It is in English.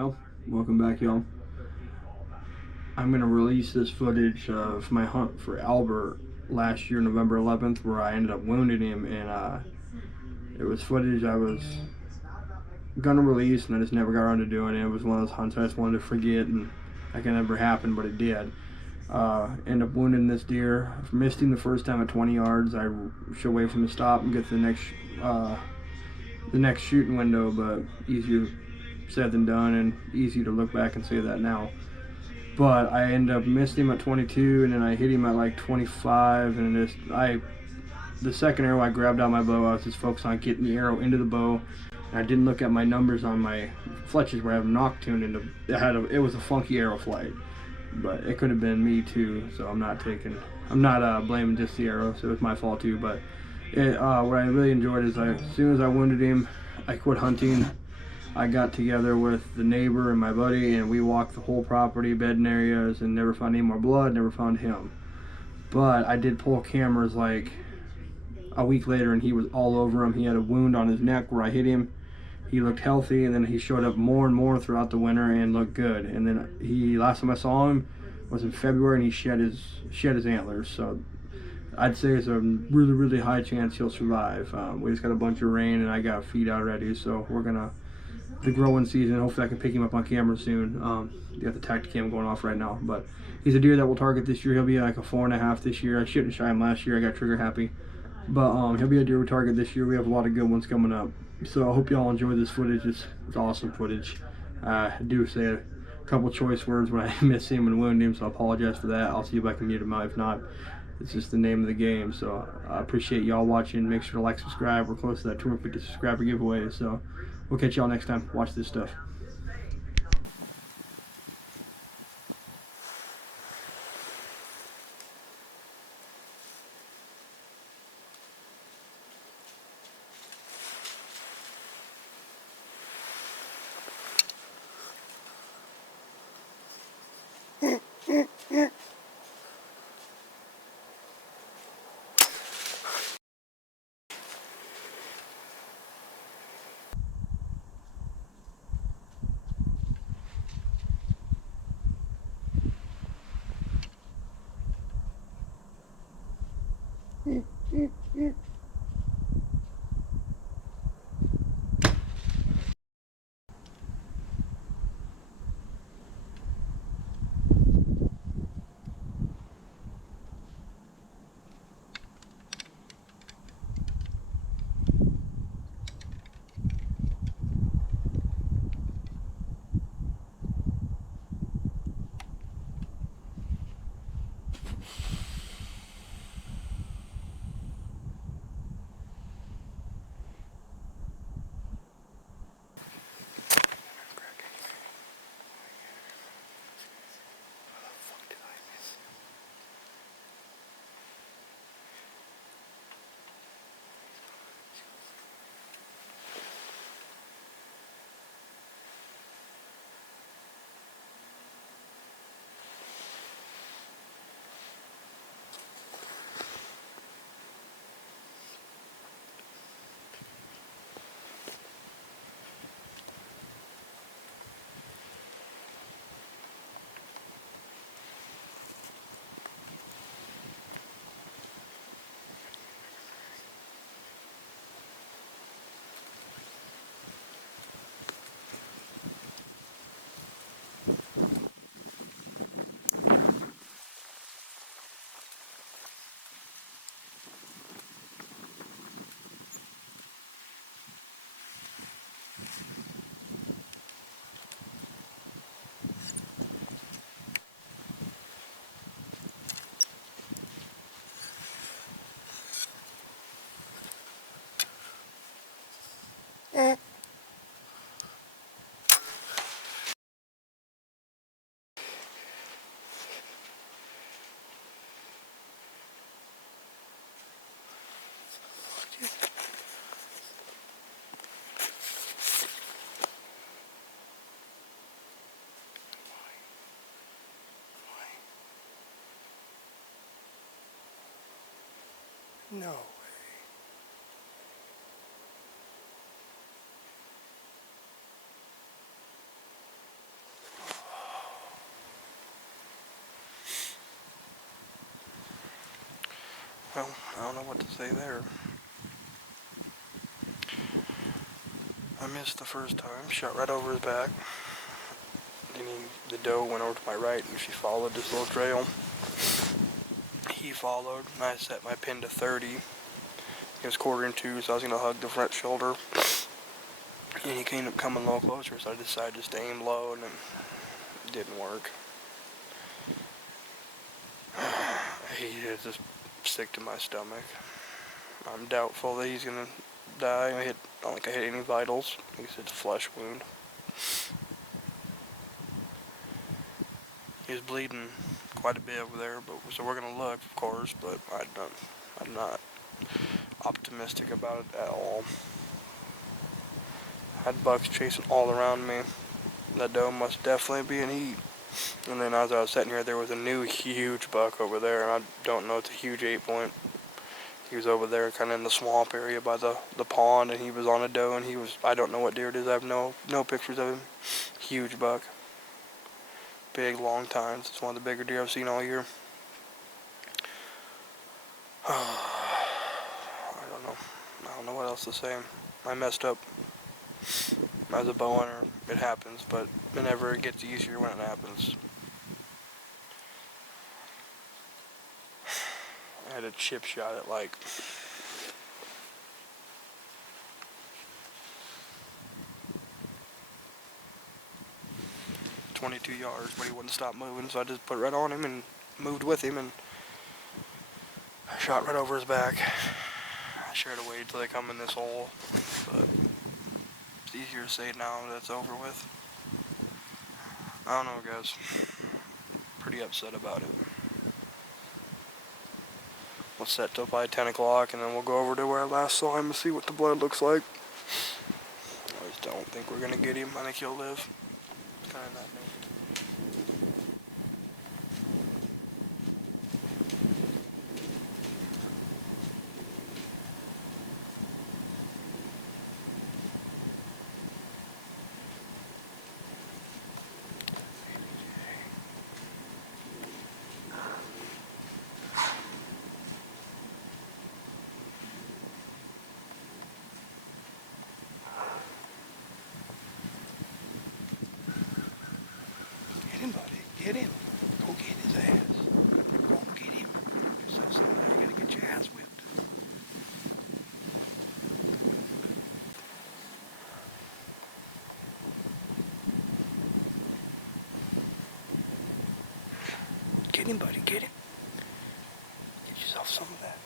Well, welcome back, y'all. I'm going to release this footage of my hunt for Albert last year, November 11th, where I ended up wounding him, and it was footage I was going to release, and I just never got around to doing it. It was one of those hunts I just wanted to forget, and that can never happen, but it did. End up wounding this deer. Missed him the first time at 20 yards. I should wait for him to stop and get to the next shooting window, but easier said than done, and easy to look back and say that now. But I ended up missing him at 22, and then I hit him at like 25, and the second arrow I grabbed out my bow, I was just focused on getting the arrow into the bow, and I didn't look at my numbers on my fletches where I have knock tuned into. It was a funky arrow flight, but it could have been me too. So I'm not blaming just the arrow. So it was my fault too. But what I really enjoyed is as soon as I wounded him, I quit hunting. I got together with the neighbor and my buddy, and we walked the whole property, bedding areas, and never found any more blood, never found him. But I did pull cameras like a week later, and he was all over him. He had a wound on his neck where I hit him. He looked healthy, and then he showed up more and more throughout the winter and looked good. And then last time I saw him was in February, and he shed his antlers. So I'd say it's a really, really high chance he'll survive. We just got a bunch of rain, and I got feed out already, so we're gonna the growing season. Hopefully I can pick him up on camera soon. You got the Tacticam going off right now, but he's a deer that we'll target this year. He'll be like a 4.5 this year. I shouldn't shy him last year. I got trigger happy, but he'll be a deer we target this year. We have a lot of good ones coming up, so I hope y'all enjoy this footage. It's awesome footage. I do say a couple choice words when I miss him and wound him, so I apologize for that. I'll see if I can mute him out. If not, it's just the name of the game. So I appreciate y'all watching. Make sure to like, subscribe. We're close to that 250 subscriber giveaway, so we'll catch y'all next time. Watch this stuff. No. Well, I don't know what to say there. I missed the first time, shot right over his back. Then the doe went over to my right and she followed this little trail. He followed, and I set my pin to 30. He was quartering two, so I was going to hug the front shoulder. And he ended up coming a little closer, so I decided just to aim low, and it didn't work. He is just sick to my stomach. I'm doubtful that he's going to die. I don't think I hit any vitals. I think it's a flesh wound. He was bleeding quite a bit over there, so we're going to look, of course, but I'm not optimistic about it at all. I had bucks chasing all around me. That doe must definitely be in heat. And then as I was sitting here, there was a new huge buck over there, and I don't know, it's a huge 8-point. He was over there kind of in the swamp area by the pond, and he was on a doe, and I don't know what deer it is. I have no pictures of him. Huge buck. Big, long tines. It's one of the bigger deer I've seen all year. I don't know what else to say. I messed up. As a bow hunter, it happens, but whenever it gets easier when it happens. I had a chip shot at like 22 yards, but he wouldn't stop moving, so I just put it right on him and moved with him, and I shot right over his back. I should have waited till they come in this hole, but it's easier to say now that it's over with. I don't know, guys. Pretty upset about it. We'll set till by 10 o'clock, and then we'll go over to where I last saw him and see what the blood looks like. I just don't think we're going to get him. I think he'll live. Kind of not me. Get him, buddy. Get him. Go get his ass. Go get him. So now you're going to get your ass whipped. Get him, buddy. Get him. Get yourself some of that.